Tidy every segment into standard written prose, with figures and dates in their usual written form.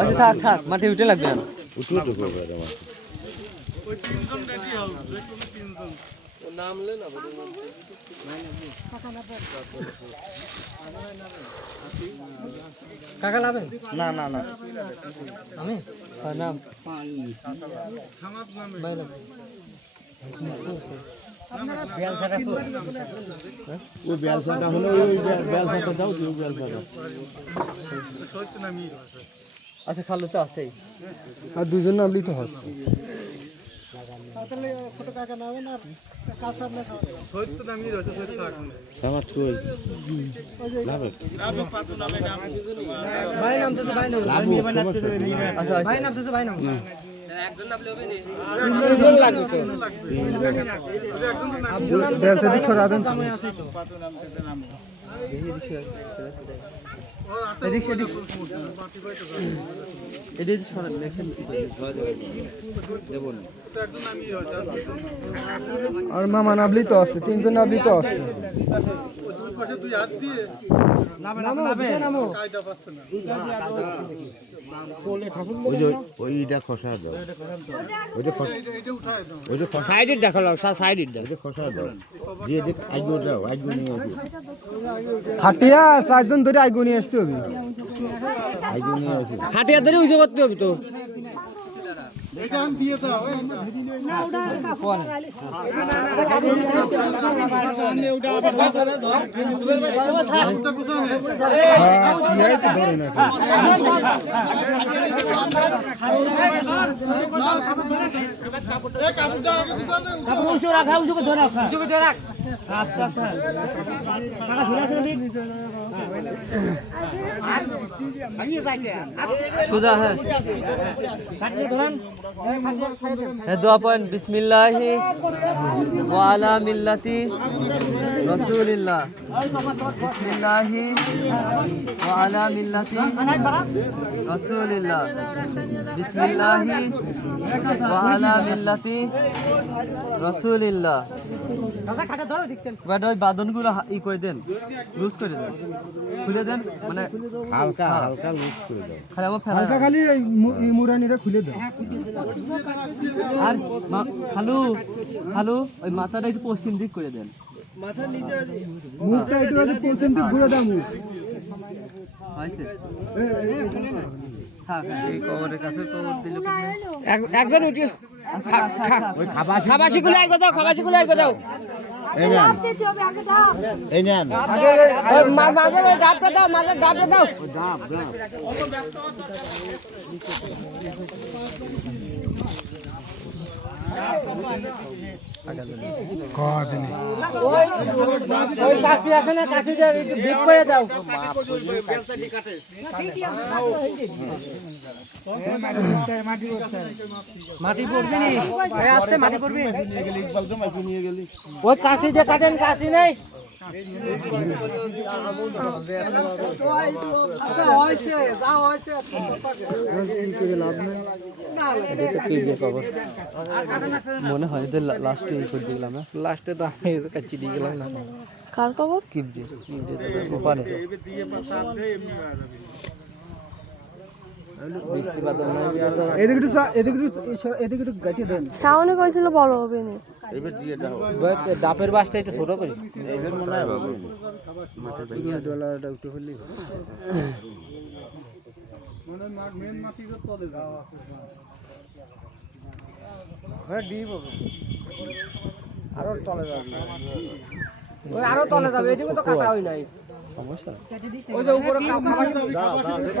আচ্ছা থাক থাক, মাঠে উঠে লাগবে না। কাকা লাভেন? না না না, আমি নাম আচ্ছা, খালু তো আছেই, আর দুজন নামলেই তো হচ্ছে। ছোট কাকা নামে না, ভাই নামতেছে, ভাই নামতেছে, ভাই নাম একজন নামলে হবে আর মামা নাবলি তো আছে, তিনজন নাবলি তো আছে। হাটিয়া চারজন ধরে আইগো নিয়ে আসতে হবে, হাটিয়া ধরে উজো করতে হবে তো। সুদা হ্যাঁ, দোয়া পয়েন্ট বিসমিল্লাহি ওয়া আলা মিল্লাতি রাসূলিল্লাহ, বিসমিল্লাহি ওয়া আলা মিল্লাতি রাসূলিল্লাহ, বিসমিল্লাহি ওয়া আলা মিল্লাতি রাসূলিল্লাহ। বাদনগুলো ই করে দেন, লুজ করে দেন, খুলে দেন, মানে হালকা হালকা লুজ করে দেন, হালকা খালি মুরানিরা খুলে দেন। আর খালু খালু ওই মাথাটা একটু পশ্চিম দিক করে দেন, মাথার নিচে মুখটা একটু পশ্চিম দিক ঘুরে দাও। মুখ হয়েছে, এই কবরের কাছে কবর দিল একজন উঠে খাবাসি গুলো আইগো দাও, খাবাসি গুলো আইগো দাও। এই নেন মাঝে ডাবটা দাও, মাঝে ডাবটা দাও, ডাব ডাব ওই কাশি আছে না, কাশিটা একটু বিপ করে দাও। মাটি পড়বি নি, আস্তে মাটি পড়বি। ওই কাশি যে কাটেন, কাশি নেই। মনে হয় যে লাস্টে করে দিলাম, লাস্টে তো আমি কাচ্চি দিয়ে গেলাম না। কার খবর? কিপ দিয়ে ওপারে বৃষ্টি বাদল নাই, এদিকে একটু গাটিয়ে দেন। শাওনে কইছিল বড় হবে না, এবার দিয়ে দাও। ডাবের বাসটা একটু ছোট করি, এবার মনে হয় বাবু মাঠের বাইরে ডলারটা একটু হলেই মানে মেন মাটির তলে যাও আছে। হ্যাঁ দিব, আরো তলে যাবে, ওই আরো তলে যাবে, এদিকে তো কাটা হই নাই সমস্যা। ওই যে উপরে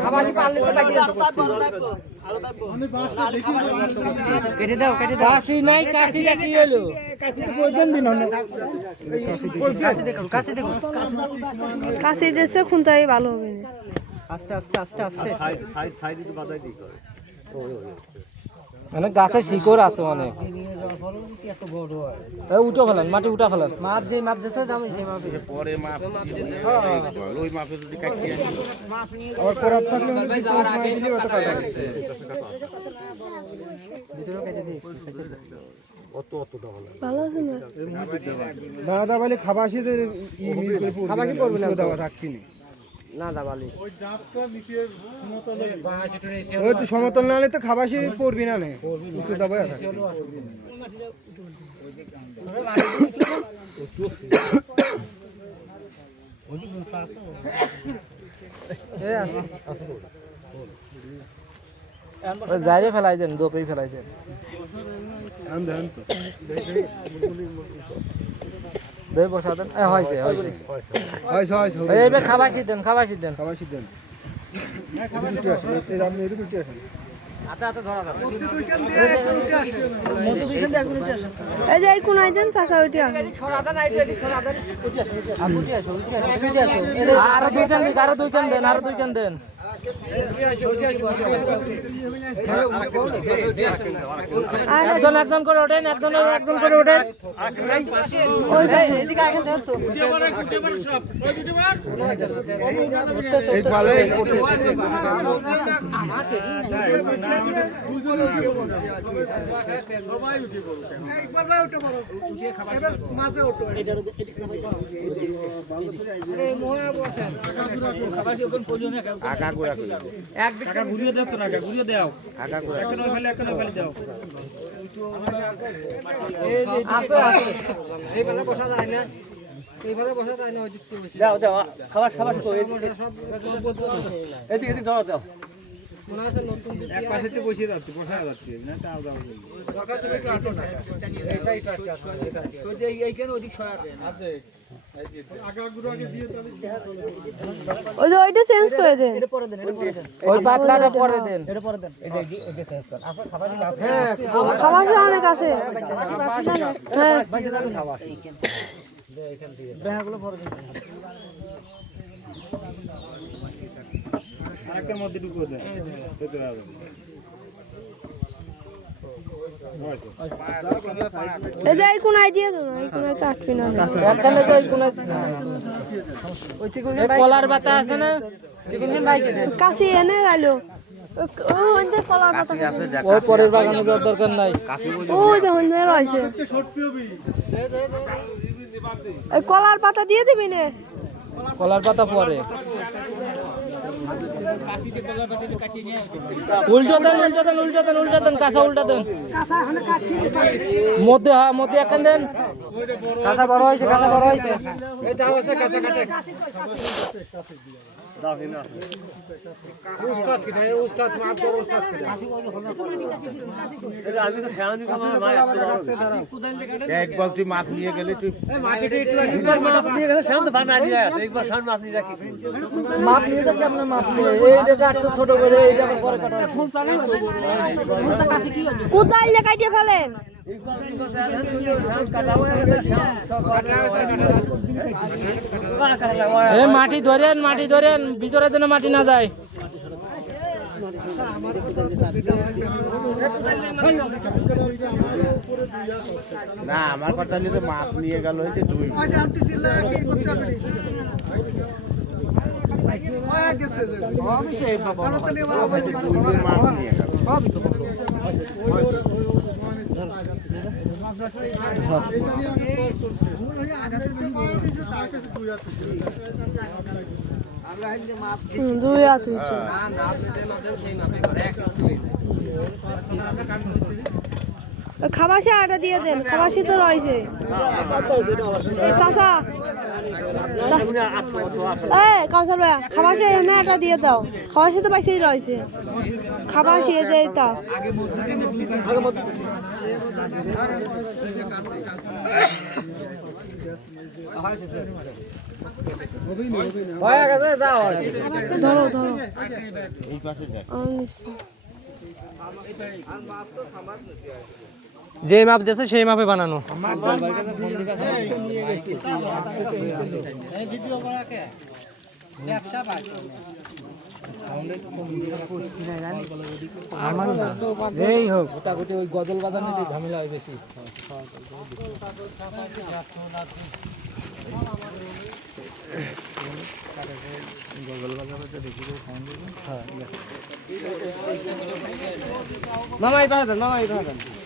খাবাসি পারলে তো বাইরে কেটে দাও, কেটে দাও। কাশি নাই, কাশিটা কি হলো? কাশি তো প্রয়োজন দিন না, কাশি দেখো, কাশি দেখো, কাশি দিয়েছে খুনটাই ভালো হবে না। আস্তে আস্তে আস্তে আস্তে সাইড সাইড একটু বাজাই দিই করে। মানে গাছের শিকড় আছে অনেক, উঠে ফেলান, মাটি উঠা ফেলান, মাপ দিয়ে মাপ দিতে দাম পরে মাপ ওই মাপে যদি কাটিয়ে আর পরাত থাকলে কত কাটা ভিতরে কেটে দিই অত অত দাও ভালো আছে না দাদা বলে খাবাসিদের খাবাসি করবে না, দাও রাখছি না ওই তো সমতল না হলে তো খাবাসি পড়বি না নে উঁচু দাবে যাইরে ফেলাই দেন দোপেই ফেলাই দেন দই বসা দেন হয়েছে এইবার খাবাসি দেন এই যে এই কোনায় দেন চাচা ওইটা আরো দুই কান দেন একজন করে ওঠেন একজন করে ওঠেন ঘুরিয়ে দাও না ঘুরিয়ে দাও এখানে ফেলে দাও এইবেলা বসা যায় না দাও দাও খাবার এদিকে দাও দাও এক পাশেতে বসিয়ে যাচ্ছে বসা যাচ্ছে না তাও দাও এইখানে ওদিক সরাতে আছে ওই যে ওইটা চেঞ্জ করে দেন ওই পাতলাটা পরে দেন খাবাসি অনেক আছে হ্যাঁ আরেকটার মধ্যে ঢুকিয়ে দেন এই যে এই কোনায় দিয়ে দেন এই কোনায় চাটবি না একখানে তো কলার পাতা আছে না কাশি এনে গেলো ওই যে কলার পাতা ওই পরের বাগানে যাওয়ার দরকার নাই ওই দেখুন যে রয়েছে এই কলার পাতা দিয়ে দিবি নে কলার পাতা পরে উল্টো দেন কাঁচা উল্টা দেন মধ্যে একখান দেন কাঁচা বড় হয়েছে এক বালতি মাছ নিয়ে গেলে তুই মাপ নিয়ে যাকে আপনার মাপছে এইটা কাটছে ছোট করে এইটা আবার পরে কাটা কোদাল দিয়ে কাটিয়ে ফেলেন মাটি ধরেন ভিতরে যেন মাটি না যায় না আমার কথা নিয়ে মাছ নিয়ে গেল হয়েছে দুই মাছ নিয়ে গেল দুই হাত হয়েছে খাবাসে আটা দিয়ে দেন খাবাসি তো রয়েছে চাষা কাউসার ভাইয়া খাবাসে এনে আটা দিয়ে দাও খাবাসি তো পাইছেই রয়েছে খাবাসি এই যে তা ধরো যে মাপ দিয়েছে সেই মাপে বানানো এই হোক গোটাগুটি ওই গজল বাঁধানো ঝামেলা হয় বেশি মামাই পাবেন